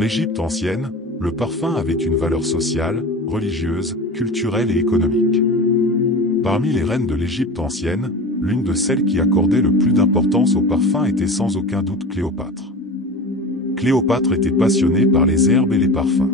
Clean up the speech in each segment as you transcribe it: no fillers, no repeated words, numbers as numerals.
l'Égypte ancienne, le parfum avait une valeur sociale, religieuse, culturelle et économique. Parmi les reines de l'Égypte ancienne, l'une de celles qui accordait le plus d'importance au parfum était sans aucun doute Cléopâtre. Cléopâtre était passionnée par les herbes et les parfums.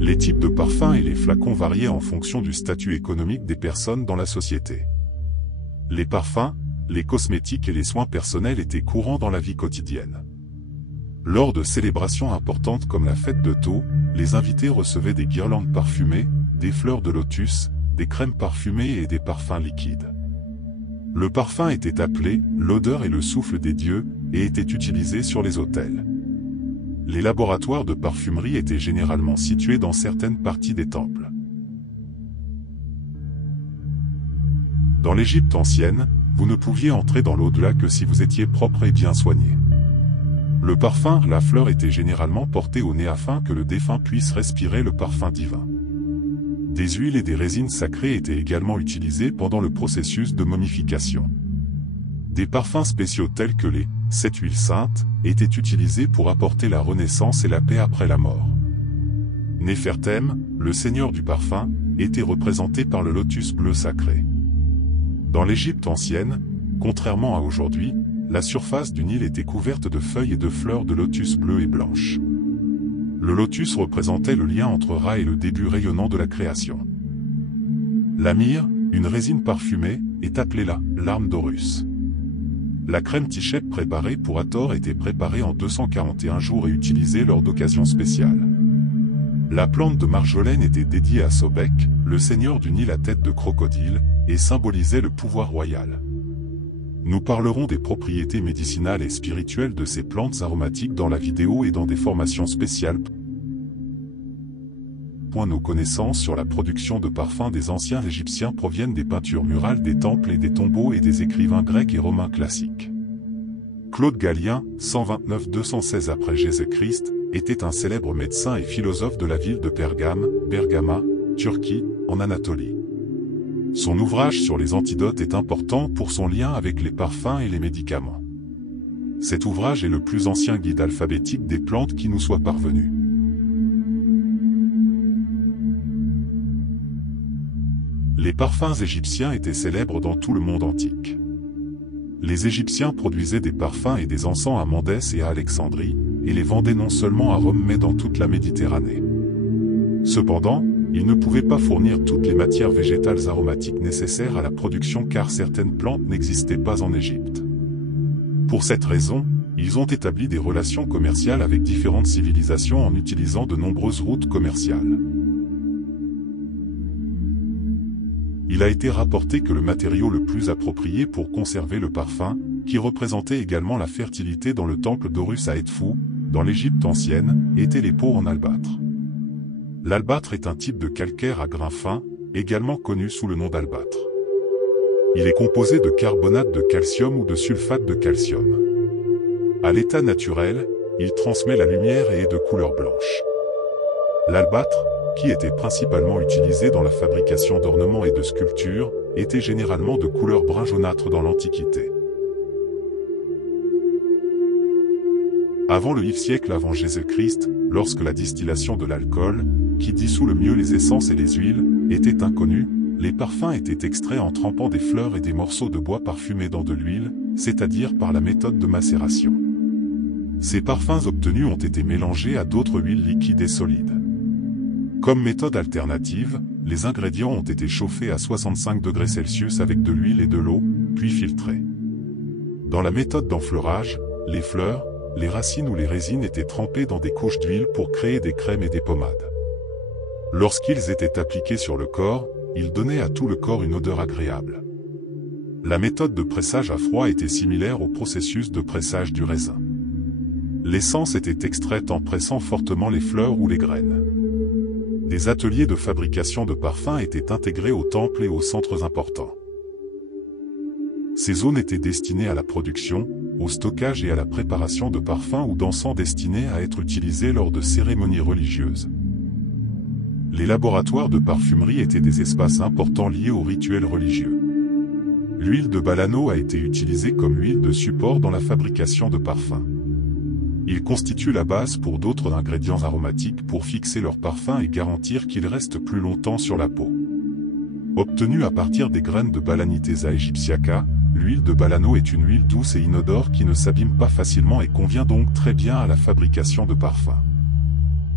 Les types de parfums et les flacons variaient en fonction du statut économique des personnes dans la société. Les parfums, les cosmétiques et les soins personnels étaient courants dans la vie quotidienne. Lors de célébrations importantes comme la fête de Thau, les invités recevaient des guirlandes parfumées, des fleurs de lotus, des crèmes parfumées et des parfums liquides. Le parfum était appelé « l'odeur et le souffle des dieux » et était utilisé sur les autels. Les laboratoires de parfumerie étaient généralement situés dans certaines parties des temples. Dans l'Égypte ancienne, vous ne pouviez entrer dans l'au-delà que si vous étiez propre et bien soigné. Le parfum, la fleur était généralement porté au nez afin que le défunt puisse respirer le parfum divin. Des huiles et des résines sacrées étaient également utilisées pendant le processus de momification. Des parfums spéciaux tels que les 7 huiles saintes étaient utilisés pour apporter la renaissance et la paix après la mort. Néfertème, le seigneur du parfum, était représenté par le lotus bleu sacré. Dans l'Égypte ancienne, contrairement à aujourd'hui, la surface du Nil était couverte de feuilles et de fleurs de lotus bleues et blanches. Le lotus représentait le lien entre Ra et le début rayonnant de la création. La myrrhe, une résine parfumée, est appelée la larme d'Horus. La crème Tichep préparée pour Hathor était préparée en 241 jours et utilisée lors d'occasions spéciales. La plante de marjolaine était dédiée à Sobek, le seigneur du Nil à tête de crocodile, et symbolisait le pouvoir royal. Nous parlerons des propriétés médicinales et spirituelles de ces plantes aromatiques dans la vidéo et dans des formations spéciales. Nos connaissances sur la production de parfums des anciens Égyptiens proviennent des peintures murales des temples et des tombeaux et des écrivains grecs et romains classiques. Claude Galien, 129-216 après Jésus-Christ, était un célèbre médecin et philosophe de la ville de Pergame, Bergama, Turquie, en Anatolie. Son ouvrage sur les antidotes est important pour son lien avec les parfums et les médicaments. Cet ouvrage est le plus ancien guide alphabétique des plantes qui nous soit parvenu. Les parfums égyptiens étaient célèbres dans tout le monde antique. Les Égyptiens produisaient des parfums et des encens à Mandès et à Alexandrie, et les vendaient non seulement à Rome mais dans toute la Méditerranée. Cependant, ils ne pouvaient pas fournir toutes les matières végétales aromatiques nécessaires à la production car certaines plantes n'existaient pas en Égypte. Pour cette raison, ils ont établi des relations commerciales avec différentes civilisations en utilisant de nombreuses routes commerciales. Il a été rapporté que le matériau le plus approprié pour conserver le parfum, qui représentait également la fertilité dans le temple d'Horus à Edfou, dans l'Égypte ancienne, était les pots en albâtre. L'albâtre est un type de calcaire à grains fins, également connu sous le nom d'albâtre. Il est composé de carbonate de calcium ou de sulfate de calcium. À l'état naturel, il transmet la lumière et est de couleur blanche. L'albâtre, qui était principalement utilisé dans la fabrication d'ornements et de sculptures, était généralement de couleur brun jaunâtre dans l'Antiquité. Avant le Ve siècle avant Jésus-Christ, lorsque la distillation de l'alcool, qui dissout le mieux les essences et les huiles, était inconnue, les parfums étaient extraits en trempant des fleurs et des morceaux de bois parfumés dans de l'huile, c'est-à-dire par la méthode de macération. Ces parfums obtenus ont été mélangés à d'autres huiles liquides et solides. Comme méthode alternative, les ingrédients ont été chauffés à 65 degrés Celsius avec de l'huile et de l'eau, puis filtrés. Dans la méthode d'enfleurage, les fleurs, les racines ou les résines étaient trempées dans des couches d'huile pour créer des crèmes et des pommades. Lorsqu'ils étaient appliqués sur le corps, ils donnaient à tout le corps une odeur agréable. La méthode de pressage à froid était similaire au processus de pressage du raisin. L'essence était extraite en pressant fortement les fleurs ou les graines. Des ateliers de fabrication de parfums étaient intégrés aux temples et aux centres importants. Ces zones étaient destinées à la production, au stockage et à la préparation de parfums ou d'encens destinés à être utilisés lors de cérémonies religieuses. Les laboratoires de parfumerie étaient des espaces importants liés aux rituels religieux. L'huile de balano a été utilisée comme huile de support dans la fabrication de parfums. Ils constituent la base pour d'autres ingrédients aromatiques pour fixer leur parfum et garantir qu'ils restent plus longtemps sur la peau. Obtenue à partir des graines de Balanithesa aegyptiaca, l'huile de balano est une huile douce et inodore qui ne s'abîme pas facilement et convient donc très bien à la fabrication de parfums.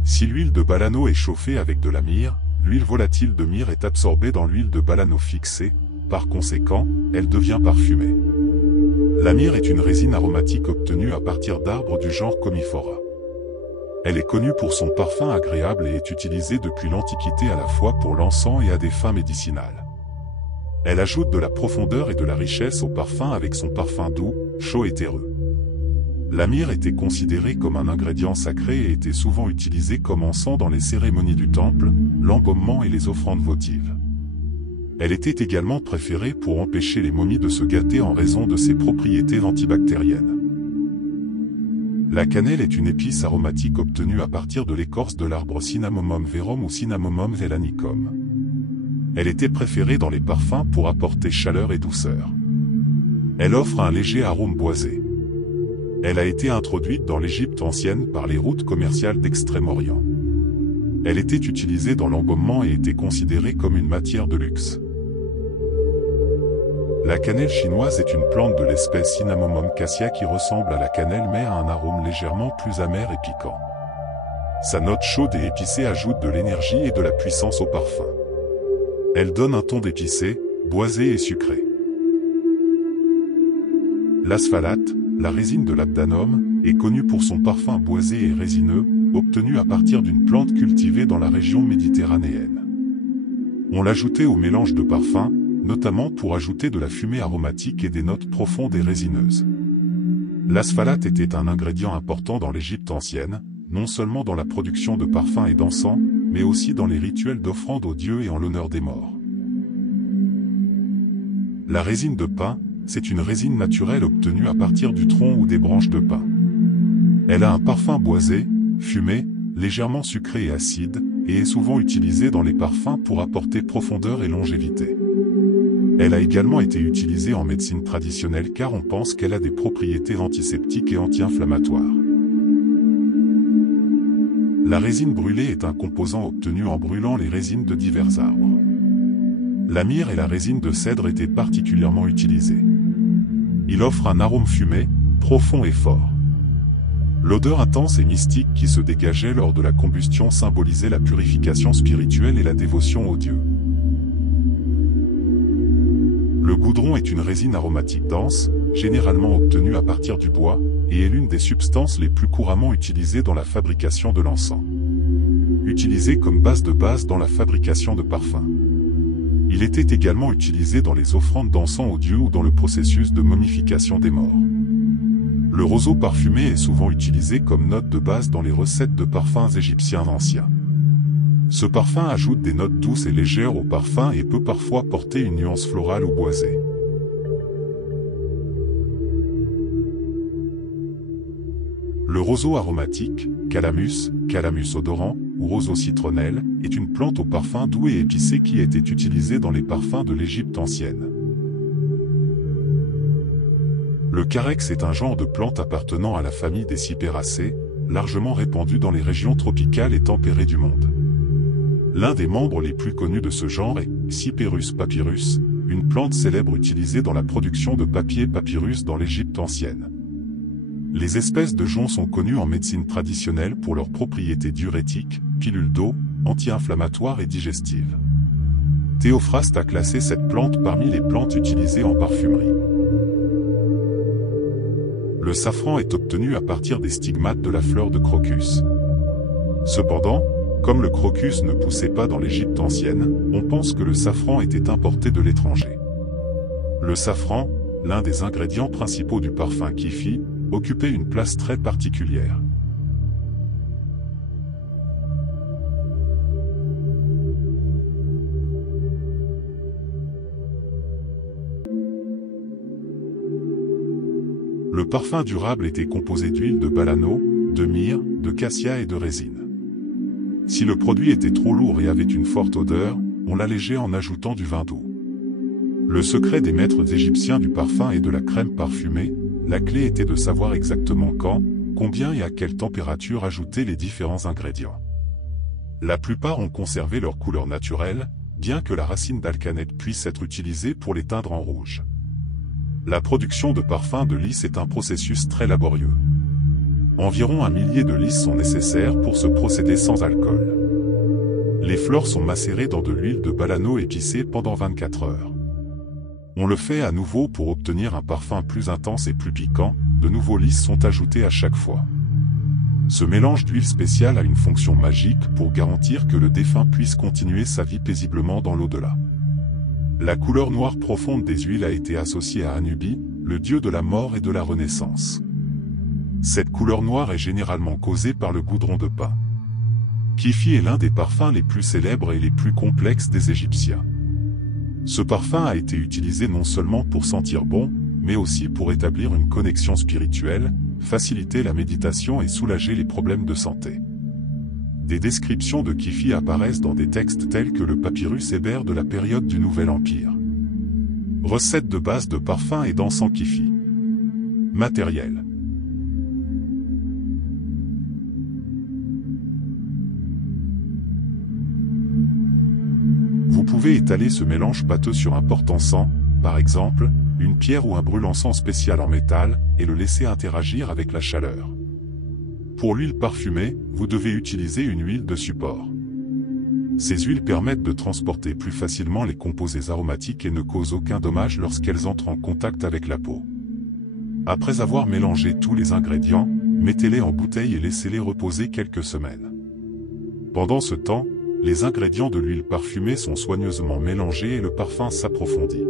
Si l'huile de balano est chauffée avec de la myrrhe, l'huile volatile de myrrhe est absorbée dans l'huile de balano fixée, par conséquent, elle devient parfumée. La myrrhe est une résine aromatique obtenue à partir d'arbres du genre Commiphora. Elle est connue pour son parfum agréable et est utilisée depuis l'Antiquité à la fois pour l'encens et à des fins médicinales. Elle ajoute de la profondeur et de la richesse au parfum avec son parfum doux, chaud et terreux. La myrrhe était considérée comme un ingrédient sacré et était souvent utilisée comme encens dans les cérémonies du temple, l'embaumement et les offrandes votives. Elle était également préférée pour empêcher les momies de se gâter en raison de ses propriétés antibactériennes. La cannelle est une épice aromatique obtenue à partir de l'écorce de l'arbre Cinnamomum verum ou Cinnamomum velanicum. Elle était préférée dans les parfums pour apporter chaleur et douceur. Elle offre un léger arôme boisé. Elle a été introduite dans l'Égypte ancienne par les routes commerciales d'Extrême-Orient. Elle était utilisée dans l'embaumement et était considérée comme une matière de luxe. La cannelle chinoise est une plante de l'espèce Cinnamomum cassia qui ressemble à la cannelle mais a un arôme légèrement plus amer et piquant. Sa note chaude et épicée ajoute de l'énergie et de la puissance au parfum. Elle donne un ton d'épicé, boisé et sucré. L'asphalate, la résine de l'abdanum, est connue pour son parfum boisé et résineux, obtenu à partir d'une plante cultivée dans la région méditerranéenne. On l'ajoutait au mélange de parfums, notamment pour ajouter de la fumée aromatique et des notes profondes et résineuses. L'asphalate était un ingrédient important dans l'Égypte ancienne, non seulement dans la production de parfums et d'encens, mais aussi dans les rituels d'offrande aux dieux et en l'honneur des morts. La résine de pin, c'est une résine naturelle obtenue à partir du tronc ou des branches de pin. Elle a un parfum boisé, fumé, légèrement sucré et acide, et est souvent utilisée dans les parfums pour apporter profondeur et longévité. Elle a également été utilisée en médecine traditionnelle car on pense qu'elle a des propriétés antiseptiques et anti-inflammatoires. La résine brûlée est un composant obtenu en brûlant les résines de divers arbres. La myrrhe et la résine de cèdre étaient particulièrement utilisées. Il offre un arôme fumé, profond et fort. L'odeur intense et mystique qui se dégageait lors de la combustion symbolisait la purification spirituelle et la dévotion aux dieux. Le goudron est une résine aromatique dense, généralement obtenue à partir du bois, et est l'une des substances les plus couramment utilisées dans la fabrication de l'encens. Utilisée comme base dans la fabrication de parfums. Il était également utilisé dans les offrandes d'encens aux dieux ou dans le processus de momification des morts. Le roseau parfumé est souvent utilisé comme note de base dans les recettes de parfums égyptiens anciens. Ce parfum ajoute des notes douces et légères au parfum et peut parfois porter une nuance florale ou boisée. Le roseau aromatique, Calamus, Calamus odorant, ou roseau citronnelle, est une plante au parfum doux et épicé qui était utilisée dans les parfums de l'Égypte ancienne. Le carex est un genre de plante appartenant à la famille des Cyperacées, largement répandue dans les régions tropicales et tempérées du monde. L'un des membres les plus connus de ce genre est Cyperus papyrus, une plante célèbre utilisée dans la production de papier papyrus dans l'Égypte ancienne. Les espèces de joncs sont connues en médecine traditionnelle pour leurs propriétés diurétiques, pilules d'eau, anti-inflammatoires et digestives. Théophraste a classé cette plante parmi les plantes utilisées en parfumerie. Le safran est obtenu à partir des stigmates de la fleur de crocus. Cependant, comme le crocus ne poussait pas dans l'Égypte ancienne, on pense que le safran était importé de l'étranger. Le safran, l'un des ingrédients principaux du parfum Kifi, occupait une place très particulière. Le parfum durable était composé d'huile de balano, de myrrhe, de cassia et de résine. Si le produit était trop lourd et avait une forte odeur, on l'allégeait en ajoutant du vin doux. Le secret des maîtres égyptiens du parfum et de la crème parfumée, la clé était de savoir exactement quand, combien et à quelle température ajouter les différents ingrédients. La plupart ont conservé leur couleur naturelle, bien que la racine d'alcanette puisse être utilisée pour les teindre en rouge. La production de parfums de lys est un processus très laborieux. Environ 1 millier de lys sont nécessaires pour ce procédé sans alcool. Les fleurs sont macérées dans de l'huile de balano épicée pendant 24 heures. On le fait à nouveau pour obtenir un parfum plus intense et plus piquant, de nouveaux lys sont ajoutés à chaque fois. Ce mélange d'huile spéciale a une fonction magique pour garantir que le défunt puisse continuer sa vie paisiblement dans l'au-delà. La couleur noire profonde des huiles a été associée à Anubi, le dieu de la mort et de la renaissance. Cette couleur noire est généralement causée par le goudron de pin. Kifi est l'un des parfums les plus célèbres et les plus complexes des Égyptiens. Ce parfum a été utilisé non seulement pour sentir bon, mais aussi pour établir une connexion spirituelle, faciliter la méditation et soulager les problèmes de santé. Des descriptions de Kifi apparaissent dans des textes tels que le papyrus Hébert de la période du Nouvel Empire. Recette de base de parfum et d'encens Kifi. Matériel. Vous pouvez étaler ce mélange pâteux sur un porte-encens, par exemple, une pierre ou un brûle-encens spécial en métal, et le laisser interagir avec la chaleur. Pour l'huile parfumée, vous devez utiliser une huile de support. Ces huiles permettent de transporter plus facilement les composés aromatiques et ne causent aucun dommage lorsqu'elles entrent en contact avec la peau. Après avoir mélangé tous les ingrédients, mettez-les en bouteille et laissez-les reposer quelques semaines. Pendant ce temps, les ingrédients de l'huile parfumée sont soigneusement mélangés et le parfum s'approfondit.